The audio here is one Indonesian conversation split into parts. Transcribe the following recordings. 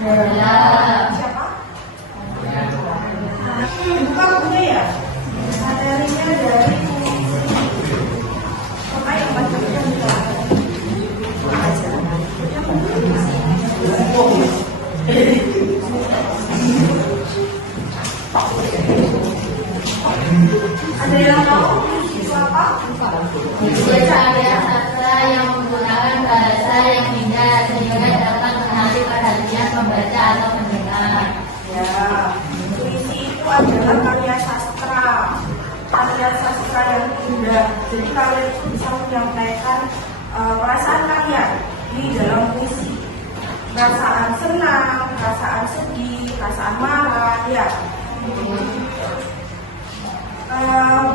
Dalam. Siapa? Buka bukunya ya. Materinya dari apa yang bacanya juga aja. Ada yang tahu itu apa? Puisi karya sastra yang menggunakan bahasa yang indah sehingga dapat menarik perhatian pembaca atau pendengar. Ya, puisi itu adalah karya sastra yang indah. Jadi kalian itu bisa menyampaikan perasaan kalian di dalam puisi. Perasaan senang, perasaan sedih, perasaan marah, ya.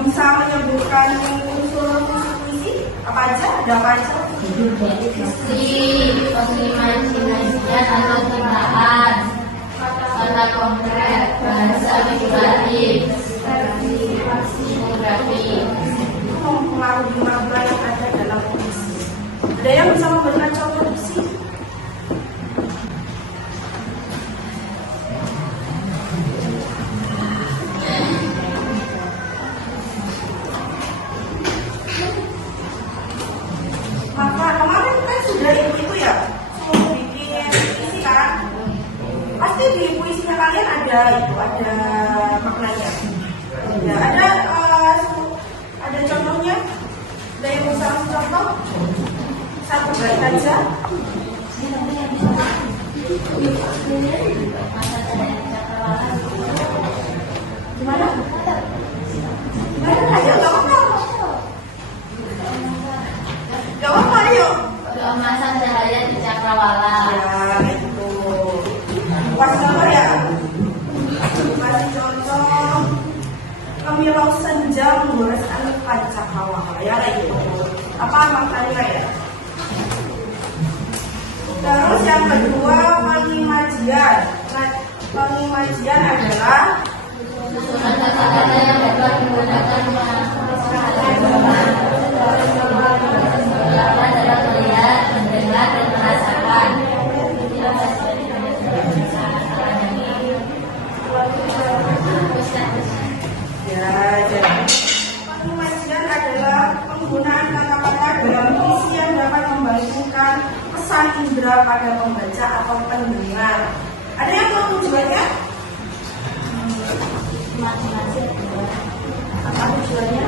Bisa menyebutkan unsur puisi apa aja? Ada apa aja? Puisi, imajinasian atau ciptaan, kata konkret, bahasa figuratif, fotografi. Itu mempengaruhi makna yang ada dalam puisi. Ada yang bisa memberikan contoh puisi? Maka kemarin kan sudah itu ya, suruh bikin puisi kan? Pasti di puisinya kalian ada maknanya. Ya, ada contohnya. Ada yang bisa contoh? Satu bait aja. Gimana? Gimana? Ayo, gak apa-apa. Gak apa-apa, ayo. Keemasan cahaya di cakrawala. Ya, itu. Kasih contoh ya. Kasih contoh. Kemilau senja menggoreskan cakrawala. Ya, itu. Apa maknanya ya? Terus yang kedua, pengimajian. Pengimajian adalah Susunan kata-kata yang dapat menggunakan dalam melihat, mendengar, dan merasakan. ya, jadi pengimajian adalah penggunaan kata-kata dalam puisi yang dapat membangkitkan pesan indera pada pembaca atau pendengar. Ada yang tahu tujuannya? Apa tujuannya?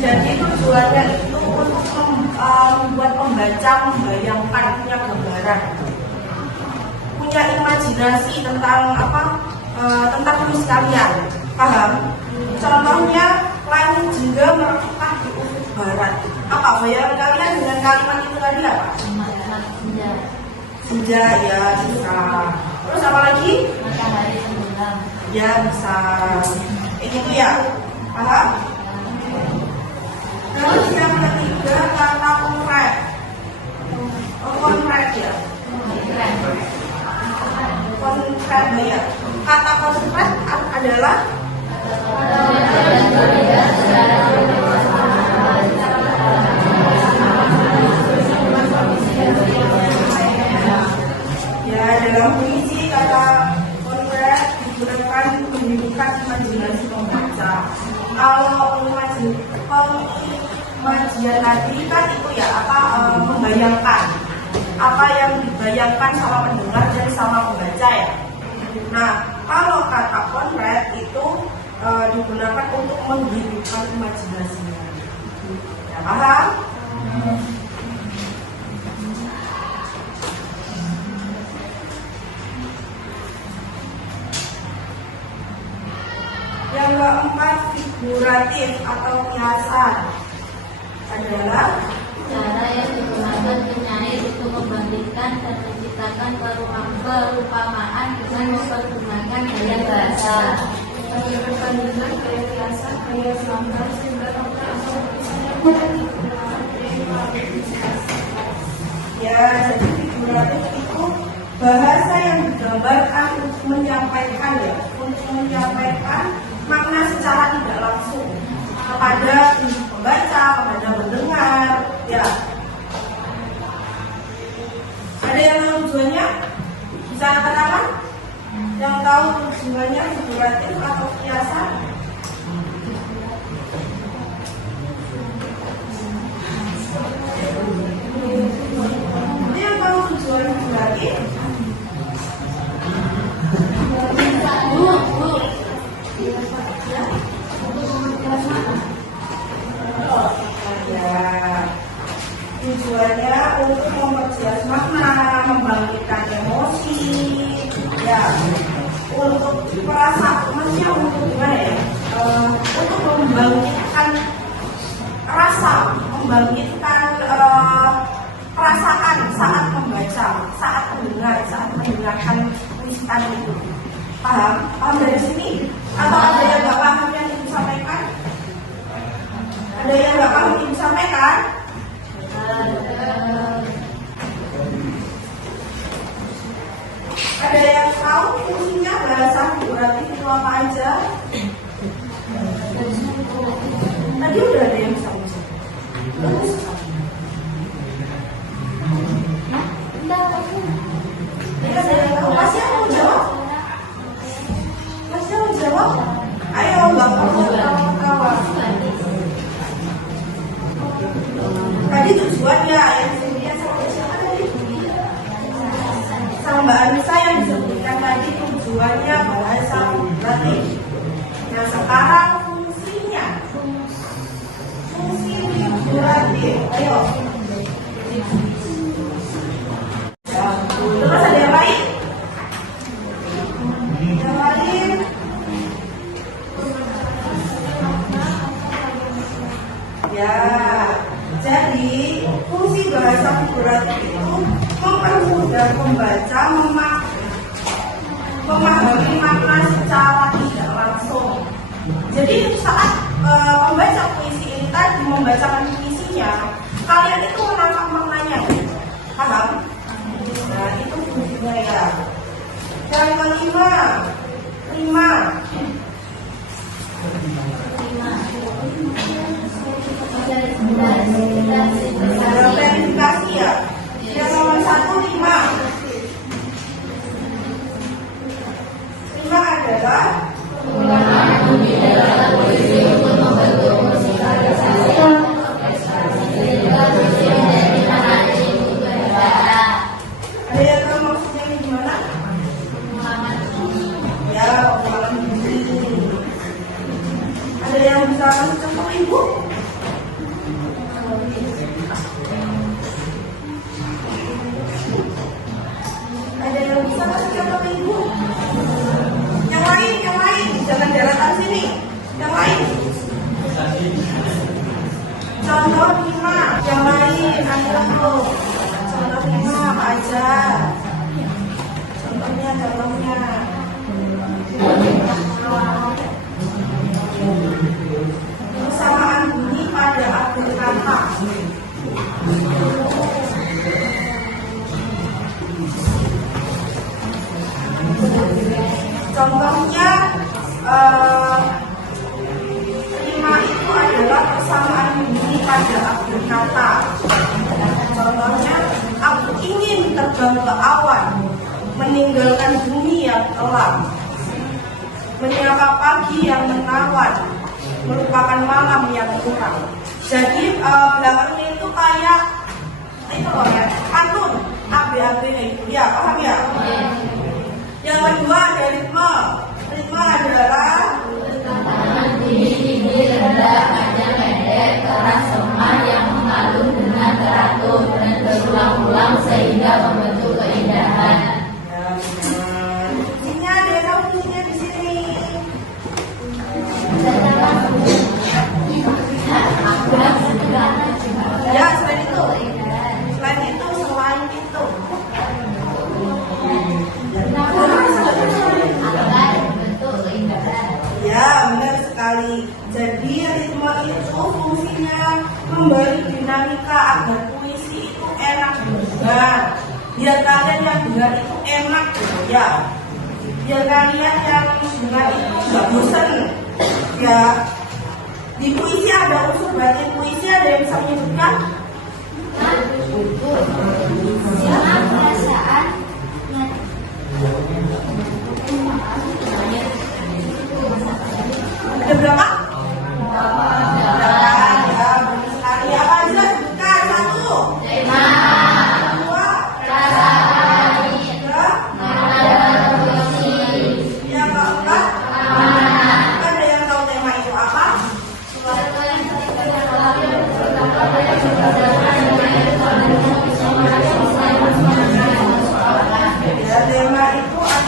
Jadi tujuannya itu untuk membuat pembaca membayangkan, punya gambaran, punya imajinasi tentang tentang tulis kalian. Paham? Contohnya langit juga merentah di ufuk barat. Apa bayangan kalian dengan kalimat itu tadi apa? Senja, ya bisa. Terus apa lagi? Matahari tenggelam. Ya bisa. Itu ya. Paham? Terus yang ketiga kata konkret. Konkret ya. Konkret ya. Kata konkret adalah ya, dalam puisi kata konkret digunakan menunjukkan imajinasi pembaca. Kalau pengimajian tadi kan itu ya membayangkan apa yang dibayangkan sama pendengar dan sama pembaca ya. Nah, kalau kata konkret itu digunakan untuk menghidupkan imajinasinya. Ya, paham? Yang keempat, figuratif atau kiasan adalah cara yang digunakan penyair untuk membandingkan dan menciptakan perumpamaan dengan mempergunakan gaya bahasa. perbandingan gaya kiasan, gaya sanggar, sehingga atau ya, jadi figuratif itu bahasa yang digambarkan untuk menyampaikan makna secara tidak langsung kepada pembaca, kepada pendengar, ya. Ada yang tahu tujuannya? Bisa katakan? Yang tahu tujuannya figuratif atau kiasan? Ini yang tahu tujuan figuratif? Tujuannya untuk memperjelas makna, membangkitkan emosi, ya, untuk perasaan, maksudnya untuk gimana ya? Untuk membangkitkan rasa, membangkitkan perasaan saat membaca, saat mendengarkan tulisan itu. Paham? Paham dari sini? Atau ada yang nggak paham yang ibu sampaikan? Ada yang nggak paham ibu sampaikan? Ada yang tahu fungsinya bahasa figuratif itu apa aja? Tadi udah ada yang bisa. Terus? Ada yang tahu? Masih mau jawab? Masih mau jawab? Ayo, bapak kawan. Tadi tujuannya yang sebenarnya sama siapa tadi? Sama Mbak Anissa yang disebutkan tadi tujuannya bahasa figuratif. Nah sekarang fungsinya, fungsi figuratif. Ayo. Terus ada yang lain? Yang lain? Ya. Jadi, fungsi bahasa figuratif itu mempermudah pembaca memahami makna secara tidak langsung. Jadi, saat membaca puisi ini tadi, membacakan puisinya, kalian itu menangkap maknanya. Paham? Nah, itu fungsinya ya. Yang kelima, verifikasi ya. Yang nomor 1 5. 5 adalah ada yang tahu maksudnya gimana? Ya, pengulangan bunyi. Ada yang bisa kasih contoh ibu? Ada yang bisa kasih contoh ibu? Yang lain, jangan daratan sini. Yang lain. Contoh 5. Yang lain, ayo bro. Contoh 5 apa aja? Contohnya. Persamaan bunyi pada akhir kata. Contohnya 5 itu adalah persamaan bunyi pada akhir kata. Contohnya, aku ingin terbang ke awan, meninggalkan bumi yang gelap, menyapa pagi yang menawan, merupakan malam yang kurang. Jadi belakangnya itu kayak itu loh ya, pantun AB itu ya, paham ya? Yang kedua ada ritme. Ritme adalah tinggi, rendah, panjang, pendek, keras, lemah yang mengalun dengan teratur dan berulang-ulang sehingga membentuk keindahan. Fungsinya ada yang tahu fungsinya di sini. Ya, selain itu. Ya, benar sekali. Jadi ritme itu fungsinya memberi dinamika agar puisi itu enak didengar. Biar kalian yang dengar itu enak ya. Biar kalian yang dengar itu nggak bosan ya. Di puisi ada unsur batin puisi, ada yang bisa menyebutkan? Siapa perasaan?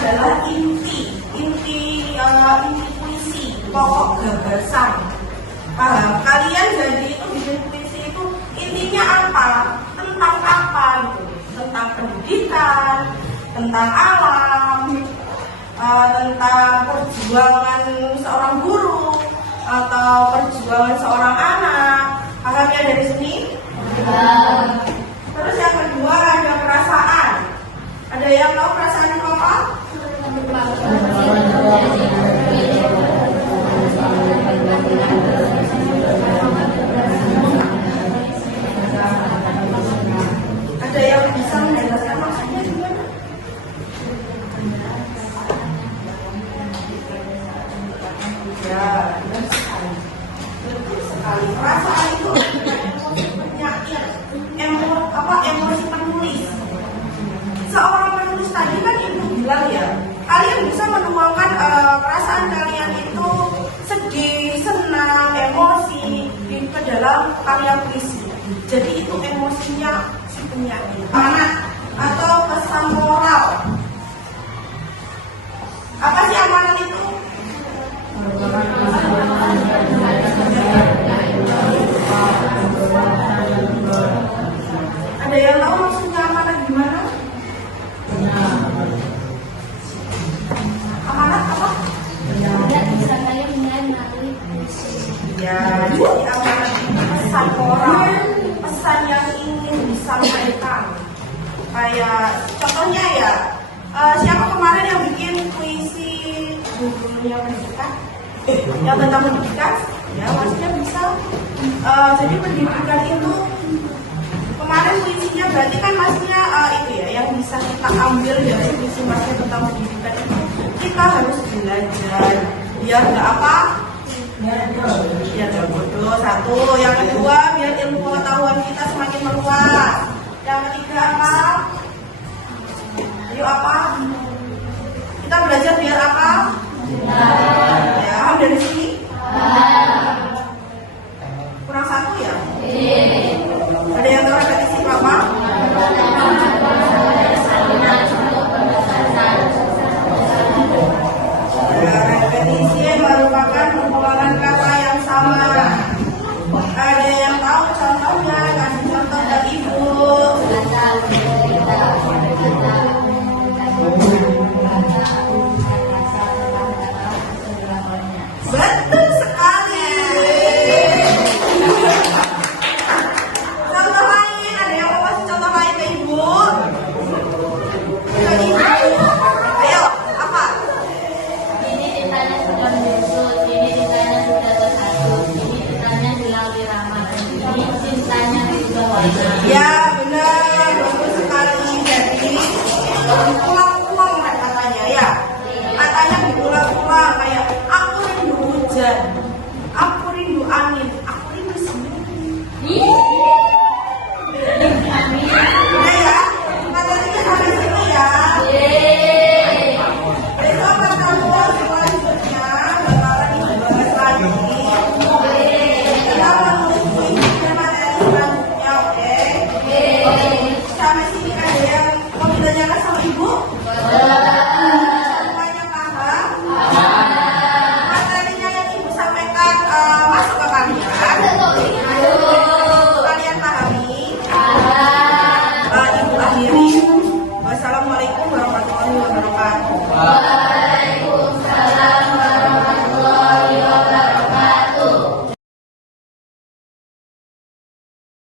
adalah inti puisi, pokok gagasan. Paham? Kalian jadi itu bikin puisi itu intinya apa? Tentang apa gitu? Tentang pendidikan, tentang alam, tentang perjuangan seorang guru atau perjuangan seorang anak. Paham ya dari sini? Terus yang kedua ada perasaan. Ada yang tahu perasaan itu apa? Ada yang bisa menjelaskan maksudnya gimana? Ya, benar sekali. Betul sekali. Perasaan itu emosi penyair, emosi penulis. Seorang penulis tadi kan ibu bilang ya, kalian bisa menuangkan perasaan kalian itu sedih, senang, emosi ke dalam karya puisi. Jadi itu emosinya si penyair. Amanat atau pesan moral. Apa sih amanat itu? Ada yang tahu maksudnya amanat gimana? Amanat apa? Tidak bisa kalian menyadari puisi. Ya, jadi amanat itu pesan moral, pesan yang ingin disampaikan. Kayak contohnya ya, siapa kemarin yang bikin puisi judulnya pendidikan? Yang tentang pendidikan? Ya, maksudnya bisa. Jadi pendidikan itu kemarin puisinya berarti kan maksudnya itu ya, yang bisa kita ambil dari puisi masnya tentang pendidikan itu kita harus belajar biar nggak apa? Biar nggak bodoh. Satu, yang kedua biar ilmu pengetahuan kita semakin meluas. Yang ketiga apa? Ayo apa? Kita belajar biar apa? Ya, dari sini.